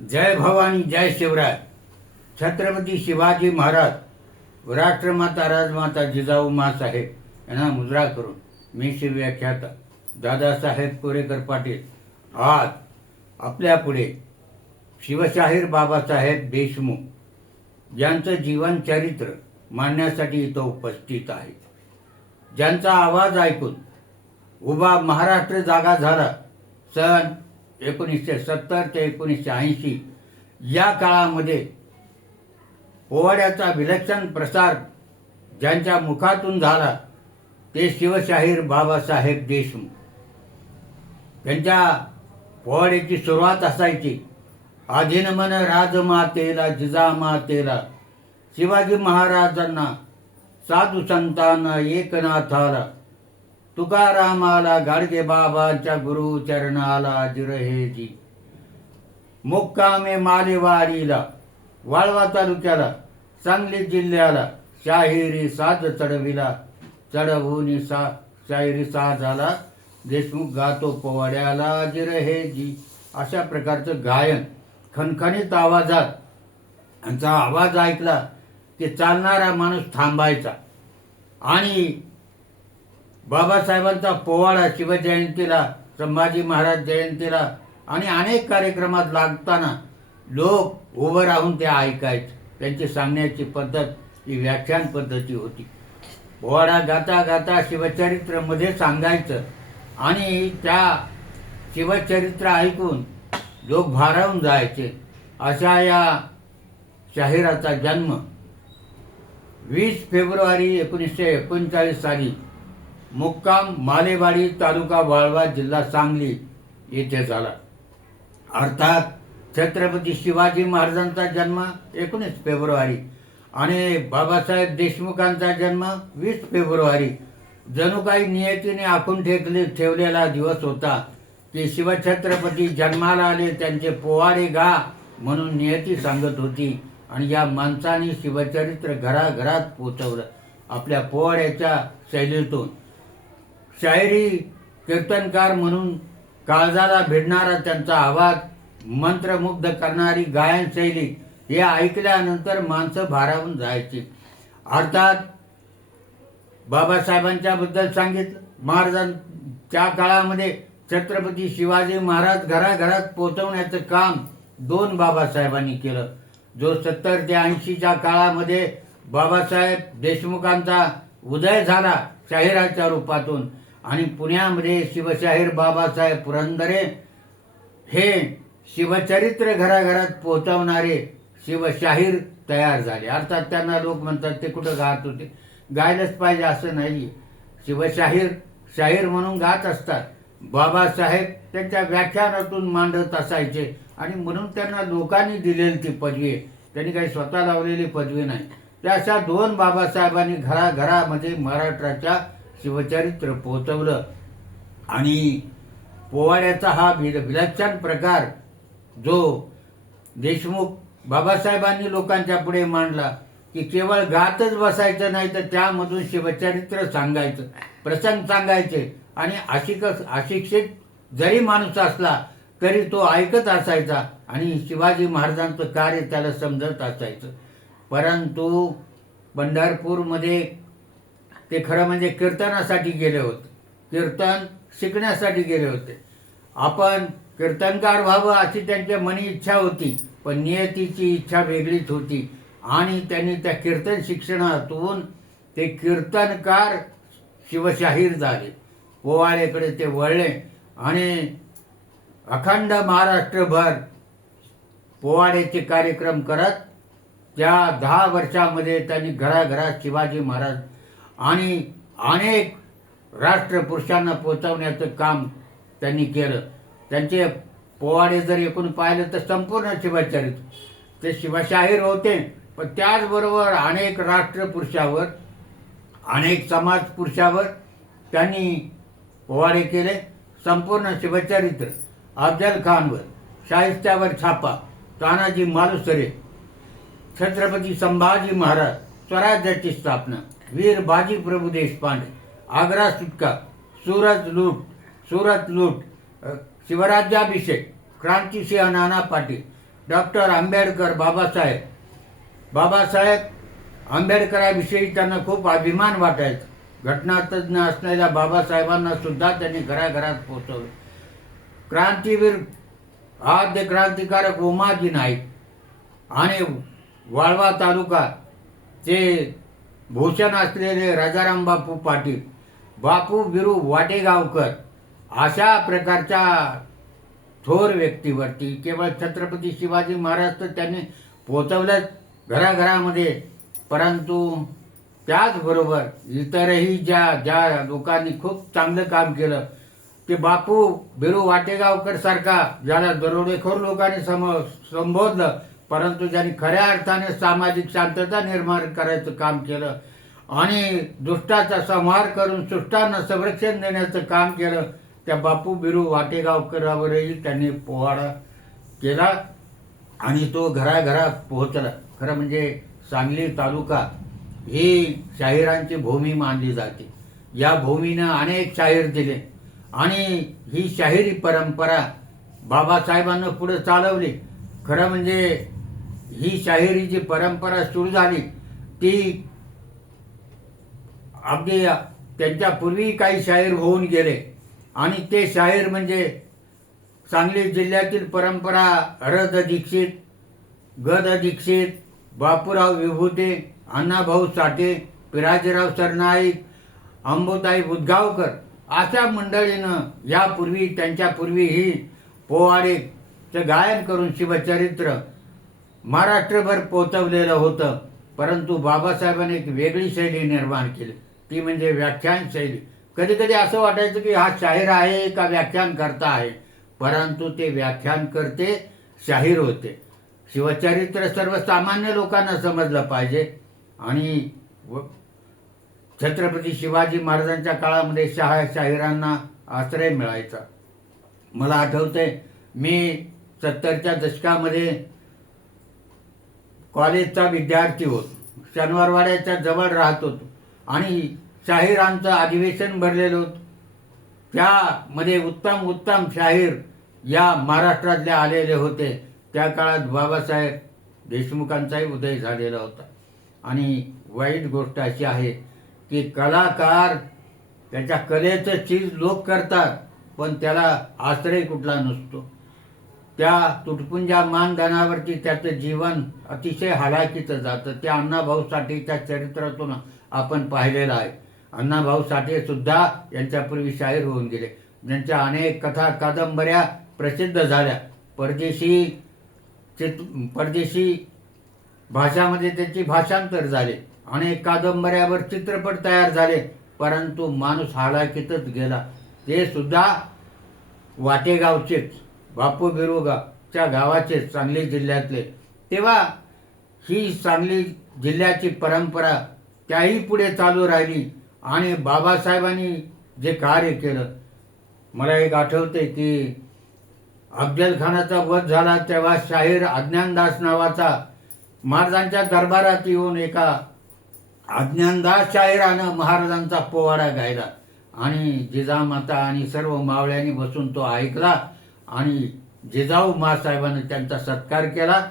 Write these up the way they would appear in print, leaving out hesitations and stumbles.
जय भवानी जय शिवराय. छत्रपती शिवाजी महाराज राष्ट्रमाता राजमाता जिजाऊ माँसाहेब यांना मुजरा करून मी शिवव्याख्याता दादासाहेब कोरेकर पाटील आज आपल्या पुढे शिवशाहीर बाबासाहेब देशमुख यांचं जीवन चरित्र मांडण्यासाठी इथं उपस्थित आहे. ज्यांचा आवाज ऐकून उभा महाराष्ट्र जागा झाला सन 1970 ते 1980 या काळामध्ये पोवाड्याचा विलक्षण प्रसार ज्यांच्या मुखातून झाला ते शिवशाहीर बाबासाहेब देशमुख. त्यांच्या पोवाड्याची सुरुवात असायची, आधीनमन राजमातेला जिजामातेला, शिवाजी महाराजांना, साधू संतांना, एकनाथाला, तुकारामाला, गाडगे बाबांच्या गुरु चरणाला जिरहेजी, मुक्कामे मालेवाडीला, वाळवा तालुक्याला, सांगली जिल्ह्याला, शाहिरी साज चढविला, चढवून शाहिरी साजाला, देशमुख गातो पोवाड्याला जिरहेजी. अशा प्रकारचं गायन खणखणीत आवाजात, यांचा आवाज ऐकला की चालणारा माणूस थांबायचा. आणि बाबासाहेबांचा पोवाडा शिवजयंतीला, संभाजी महाराज जयंतीला आणि अनेक कार्यक्रमात लागताना लोक उभं राहून ते ऐकायचे. त्यांची सांगण्याची पद्धत ही व्याख्यान पद्धती होती. पोवाडा गाता गाता शिवचरित्र मध्ये सांगायचं आणि त्या शिवचरित्र ऐकून लोक भारावून जायचे. अशा या शाहिराचा जन्म 20 फेब्रुवारी 1939 साली मुक्काम मालेवाडी, तालुका वाळवा, जिल्हा सांगली येथे झाला. अर्थात छत्रपती शिवाजी महाराजांचा जन्म 19 फेब्रुवारी आणि बाबासाहेब देशमुखांचा जन्म 20 फेब्रुवारी जणू काही नियतीने आखून ठेवलेला दिवस होता की शिवछत्रपती जन्माला आले, त्यांचे पोवाडे गा म्हणून नियती सांगत होती. आणि या माणसाने शिवचरित्र घराघरात पोचवलं आपल्या पोवाड्याच्या शैलीतून. शाहिरी कीर्तनकार म्हणून काळजाला भिडणारा त्यांचा आवाज, मंत्रमुग्ध करणारी गायन शैली हे ऐकल्यानंतर माणसं भारावून जायची. अर्थात बाबासाहेबांच्या बद्दल सांगितलं. महाराजांच्या काळामध्ये छत्रपती शिवाजी महाराज घराघरात पोहोचवण्याचं काम 2 बाबासाहेबांनी केलं. जो 70 ते 80च्या काळामध्ये बाबासाहेब देशमुखांचा उदय झाला शाहिराच्या रूपातून आणि पुण्यामध्ये शिवशाहीर बाबासाहेब पुरंदरे हे शिवचरित्र घराघरात पोहोचवणारे शिवशाहीर तयार झाले. अर्थात त्यांना लोक म्हणतात ते कुठं गात होते, गायलंच पाहिजे असं नाही. शाहीर म्हणून गात असतात. बाबासाहेब त्यांच्या व्याख्यानातून मांडत असायचे आणि म्हणून त्यांना लोकांनी दिलेली ती पदवी, त्यांनी काही स्वतः लावलेली पदवी नाही. त्या अशा 2 बाबासाहेबांनी घराघरामध्ये महाराष्ट्राच्या शिवचरित्र पोहोचवलं. आणि पोवाड्याचा हा विलक्षण प्रकार जो देशमुख बाबासाहेबांनी लोकांच्या पुढे मांडला की केवळ गातच बसायचं नाही तर त्यामधून शिवचरित्र सांगायचं, प्रसंग सांगायचे. आणि अशिक्षित जरी माणूस असला तरी तो ऐकत असायचा आणि शिवाजी महाराजांचं कार्य त्याला समजत असायचं. परंतु पंढरपूरमध्ये ते खरं म्हणजे कीर्तनासाठी गेले होते, कीर्तन शिकण्यासाठी गेले होते. आपण कीर्तनकार व्हावं अशी त्यांच्या मनी इच्छा होती, पण नियतीची इच्छा वेगळीच होती. आणि त्यांनी त्या कीर्तन शिक्षणातून ते कीर्तनकार शिवशाहीर झाले. पोवाड्याकडे ते वळले आणि अखंड महाराष्ट्रभर पोवाड्याचे कार्यक्रम करत त्या 10 वर्षामध्ये त्यांनी घराघरात शिवाजी महाराज आणि अनेक राष्ट्रपुरुषांना पोचवण्याचं काम त्यांनी केलं. त्यांचे पोवाडे जर एकूण पाहिलं तर संपूर्ण शिवचरित्र ते शिवशाहीर होते. पण त्याचबरोबर अनेक राष्ट्रपुरुषावर, अनेक समाजपुरुषावर त्यांनी पोवाडे केले. संपूर्ण शिवचरित्र, अफजल खानवर, शाहिस्त्यावर छापा, तानाजी मालुसरे, छत्रपती संभाजी महाराज, स्वराज्याची स्थापना, वीर बाजी प्रभू देशपांडे, आग्रा सुटका, सुरत लूट, शिवराज्याभिषेक, क्रांतिसिंह नाना पाटील, डॉक्टर आंबेडकर बाबासाहेब आंबेडकरांविषयी त्यांना खूप अभिमान वाटायचा. घटनातज्ञ असलेल्या बाबासाहेबांना सुद्धा त्यांनी घराघरात पोहोचवलं. क्रांतीवीर आद्य क्रांतिकारक उमाजी नाईक आणि वाळवा तालुका ते भूषण असलेले राजाराम बापू पाटील, बापू बिरू वाटेगावकर अशा प्रकारच्या थोर व्यक्तीवरती केवळ छत्रपती शिवाजी महाराज तर त्यांनी पोचवलंच घराघरामध्ये, परंतु त्याचबरोबर इतरही ज्या लोकांनी खूप चांगलं काम केलं ते बापू बिरू वाटेगावकर सारखा, ज्याला दरोडेखोर लोकांनी संबोधलं, परंतु ज्यांनी खऱ्या अर्थाने सामाजिक शांतता निर्माण करायचं काम केलं आणि दुष्टाचा संहार करून सुष्टांना संरक्षण देण्याचं काम केलं, त्या बापू बिरू वाटेगावकरावरही त्यांनी पोवाडा केला आणि तो घराघरात पोहोचला. खरं म्हणजे सांगली तालुका ही शाहिरांची भूमी मानली जाते. या भूमीनं अनेक शाहीर दिले आणि ही शाहिरी परंपरा बाबासाहेबांना पुढे चालवली. खरं म्हणजे ही शाहिरीची परंपरा सुरू झाली ती अगदी त्यांच्या पूर्वी काही शाहीर होऊन गेले आणि ते शाहीर म्हणजे सांगली जिल्ह्यातील परंपरा हरद दीक्षित, गद दीक्षित, बापूराव विभूते, अण्णाभाऊ साठे, पिराजीराव सरनाईक, अंबुताई बुधगावकर अशा मंडळीनं यापूर्वी त्यांच्यापूर्वीही पोवाडेचं गायन करून शिवचरित्र महाराष्ट्रभर पोचवलेलं होतं. परंतु बाबासाहेबांनी एक वेगळी शैली निर्माण केली, ती म्हणजे व्याख्यान शैली. कधी कधी असं वाटायचं की हा शाहीर आहे का व्याख्यानकर्ता आहे, परंतु ते व्याख्यानकर्ते शाहीर होते. शिवचरित्र सर्वसामान्य लोकांना समजलं पाहिजे आणि छत्रपती शिवाजी महाराजांच्या काळामध्ये शाहिरांना आश्रय मिळायचा. मला आठवतंय मी 70च्या दशकामध्ये कॉलेजचा विद्यार्थी होतो, शनिवारवाड्याच्या जवळ राहत होतो आणि शाहिरांचं अधिवेशन भरलेलं होतं. त्यामध्ये उत्तम उत्तम शाहीर या महाराष्ट्रातले आलेले होते. त्या काळात बाबासाहेब देशमुखांचाही उदय झालेला होता. आणि वाईट गोष्ट अशी आहे की कलाकार त्याच्या कलेचं चीज लोक करतात, पण त्याला आश्रय कुठला नसतो. त्या तुटपुंजा मानधनावरती त्याचं जीवन अतिशय हालाकीचं जातं. त्या अण्णाभाऊ साठेच्या चरित्रातून आपण पाहिलेलं आहे. अण्णाभाऊ साठे सुद्धा यांच्यापूर्वी शाहीर होऊन गेले, ज्यांच्या अनेक कथा कादंबऱ्या प्रसिद्ध झाल्या. परदेशी भाषामध्ये त्याची भाषांतर झाले, अनेक कादंबऱ्यावर चित्रपट तयार झाले, परंतु माणूस हालाकीतच गेला. ते सुद्धा वाटेगावचेच, बापू बिरोगाच्या गावाचेच, सांगली जिल्ह्यातले. तेव्हा ही सांगली जिल्ह्याची परंपरा त्याही पुढे चालू राहिली आणि बाबासाहेबांनी जे कार्य केलं, मला एक आठवते की अफजल खानाचा वध झाला तेव्हा शाहीर अज्ञानदास नावाचा महाराजांच्या दरबारात येऊन एका अज्ञानदास शाहिरानं महाराजांचा पोवाडा गायला आणि जिजामाता आणि सर्व मावळ्यांनी बसून तो ऐकला आणि जिजाऊ मासाहेबांनी त्यांचा सत्कार केला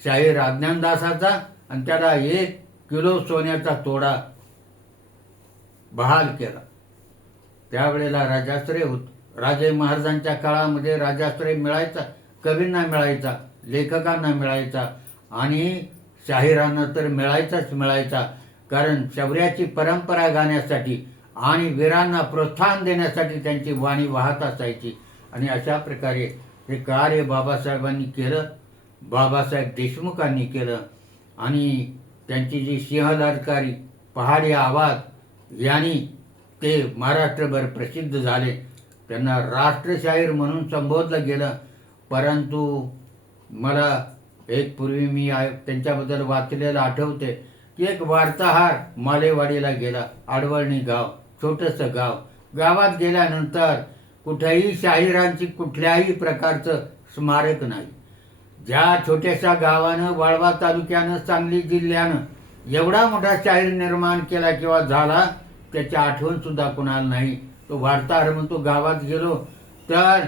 शाहीर अज्ञानदासाचा आणि त्याला 1 किलो सोन्याचा तोडा बहाल केला. त्यावेळेला राजाश्रय होत. राजे महाराजांच्या काळामध्ये राजाश्रय मिळायचा, कवींना मिळायचा, लेखकांना मिळायचा आणि शाहिरांना तर मिळायचा. कारण शौर्याची परंपरा गाण्यासाठी आणि वीरांना प्रोत्साहन देण्यासाठी त्यांची वाणी वाहत असायची. आणि अशा प्रकारे हे कार्य बाबासाहेबांनी केलं, बाबासाहेब देशमुखांनी केलं आणि त्यांची जी सिंहलहकारी पहाडी आवाज यांनी ते महाराष्ट्रभर प्रसिद्ध झाले. त्यांना राष्ट्रशाहीर म्हणून संबोधलं गेलं. परंतु मला एक पूर्वी मी त्यांच्याबद्दल वाचलेलं आठवते की एक वार्ताहर मालेवाडीला गेला, आडवळणी गाव, छोटंसं गाव. गावात गेल्यानंतर कुठेही शाहिरांची कुठल्याही प्रकारचं स्मारक नाही. ज्या छोट्याशा गावानं, वाळवा तालुक्यानं, सांगली जिल्ह्यानं एवढा मोठा शाहीर निर्माण केला किंवा झाला, त्याची आठवण सुद्धा कोणाला नाही. तो वार्ताहर म्हणतो गावात गेलो तर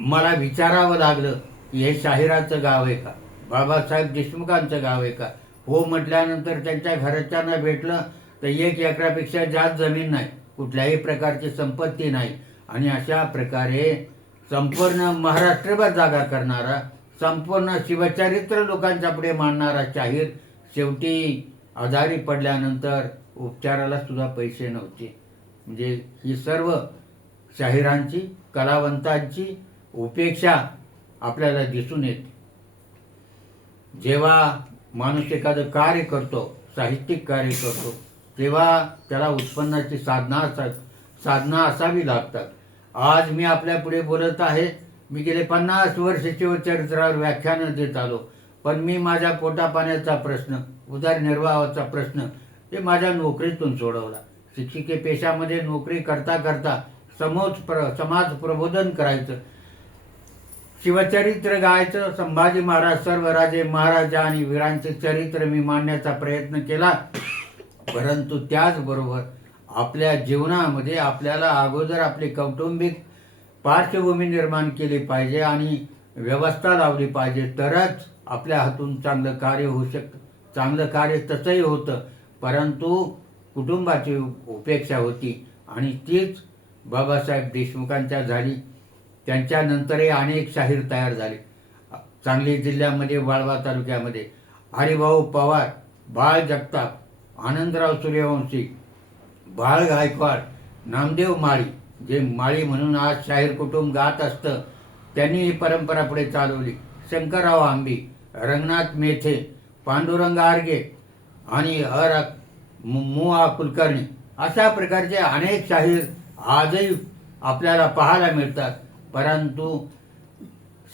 मला विचारावं लागलं की हे शाहिराचं गाव आहे का, बाबासाहेब देशमुखांचं गाव आहे का. हो म्हटल्यानंतर त्यांच्या घरच्यांना भेटलं तर 1 एकरापेक्षा जास्त जमीन नाही, कुठल्याही प्रकारची संपत्ती नाही. आणि अशा प्रकारे संपूर्ण महाराष्ट्रभर जागा करणारा, संपूर्ण शिवचरित्र लोकांच्या पुढे मांडणारा शाहीर शेवटी आजारी पडल्यानंतर उपचाराला सुद्धा पैसे नव्हते. म्हणजे ही सर्व शाहिरांची, कलावंतांची उपेक्षा आपल्याला दिसून येते. जेव्हा माणूस एखादं कार्य करतो, साहित्यिक कार्य करतो, तेव्हा त्याला उत्पन्नाची साधना असावी लागतात. आज मी आपल्या पुढे बोलत आहे. मी गेले 50 वर्ष शिवचरित्रावर व्याख्यानं देत आलो, पण मी माझ्या पोटापाण्याचा प्रश्न, उदरनिर्वाहाचा प्रश्न हे माझ्या नोकरीतून सोडवला. शिक्षिके पेशामध्ये नोकरी करता करता समाज प्रबोधन करायचं, शिवचरित्र गायचं, संभाजी महाराज, सर्व राजे महाराजा आणि वीरांचे चरित्र मी मांडण्याचा प्रयत्न केला. परंतु त्याचबरोबर आपल्या जीवनामध्ये आपल्याला अगोदर आपली कौटुंबिक पार्श्वभूमी निर्माण केली पाहिजे आणि व्यवस्था लावली पाहिजे, तरच आपल्या हातून चांगलं कार्य होऊ शकतं. चांगलं कार्य तसंही होतं, परंतु कुटुंबाची उपेक्षा होती आणि तीच बाबासाहेब देशमुखांच्या झाली. त्यांच्यानंतरही अनेक शाहीर तयार झाले. सांगली जिल्ह्यामध्ये वाळवा तालुक्यामध्ये हरिभाऊ पवार, बाळ जगताप, आनंदराव सूर्यवंशी, बाळ गायकवाड, नामदेव माळी, जे माळी म्हणून आज शाहीर कुटुंब गात असतं, त्यांनी ही परंपरा पुढे चालवली. शंकरराव आंबी, रंगनाथ मेथे, पांडुरंग आर्गे आणि मुआ कुलकर्णी, अशा प्रकारचे अनेक शाहीर आजही आपल्याला पाहायला मिळतात. परंतु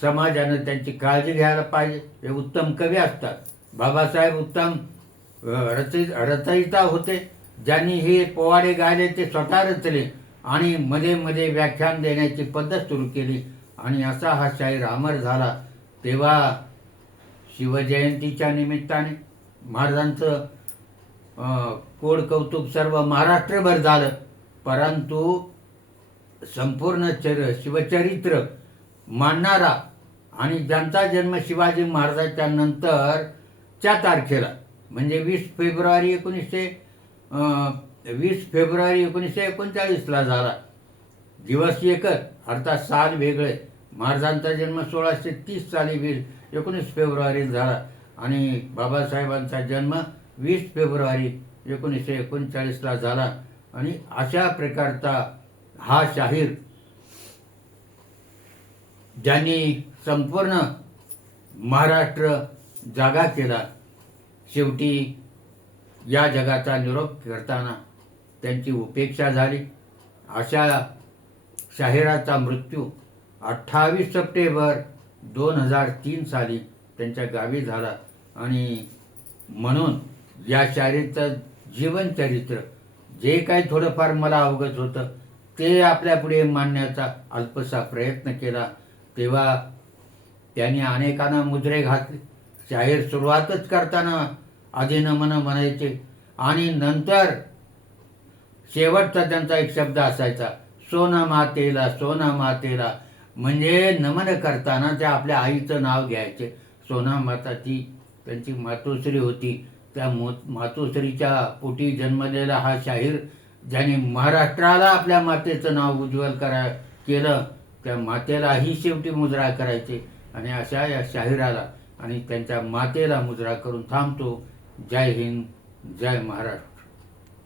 समाजानं त्यांची काळजी घ्यायला पाहिजे. हे उत्तम कवी असतात. बाबासाहेब उत्तम रचयिता होते. ज्यांनी हे पोवाडे गायले ते स्वतः रचले आणि मध्ये मध्ये व्याख्यान देण्याची पद्धत सुरू केली आणि असा हा शाहीर अमर झाला. तेव्हा शिवजयंतीच्या निमित्ताने महाराजांचं कोड कौतुक सर्व महाराष्ट्रभर झालं, परंतु संपूर्ण शिवचरित्र मांडणारा आणि ज्यांचा जन्म शिवाजी महाराजांच्या नंतरच्या तारखेला म्हणजे 20 फेब्रुवारी 1939ला झाला. दिवस एकच, अर्थात साल वेगळे. महाराजांचा जन्म 1630 साली 19 फेब्रुवारी झाला आणि बाबासाहेबांचा जन्म 20 फेब्रुवारी 1939ला झाला. आणि अशा प्रकारचा हा शाहीर ज्यांनी संपूर्ण महाराष्ट्र जागा केला, शेवटी या जगाचा निरोप करताना त्यांची उपेक्षा झाली. अशा शाहिराचा मृत्यू 28 सप्टेंबर 2003 साली त्यांच्या गावी झाला. आणि म्हणून या शाहिरीचं जीवनचरित्र जे काही थोडंफार मला अवगत होतं ते आपल्यापुढे मांडण्याचा अल्पसा प्रयत्न केला. तेव्हा त्यांनी अनेकांना मुजरे घातले. शाहीर सुरुवातच करताना आधी नमन म्हणायचे आणि नंतर शेवटचा त्यांचा एक शब्द असायचा, सोना मातेला, सोना मातेला. म्हणजे नमन करताना ते आपल्या आईचं नाव घ्यायचे. सोना माता ती त्यांची मातोश्री होती. त्या मातोश्रीच्या पोटी जन्मलेला हा शाहीर ज्याने महाराष्ट्राला आपल्या मातेचं नाव उज्ज्वल केलं, त्या मातेलाही शेवटी मुजरा करायचे. आणि अशा या शाहिराला आणि त्यांच्या मातेला मुजरा करून थांबतो. जय हिंद, जय महाराष्ट्र.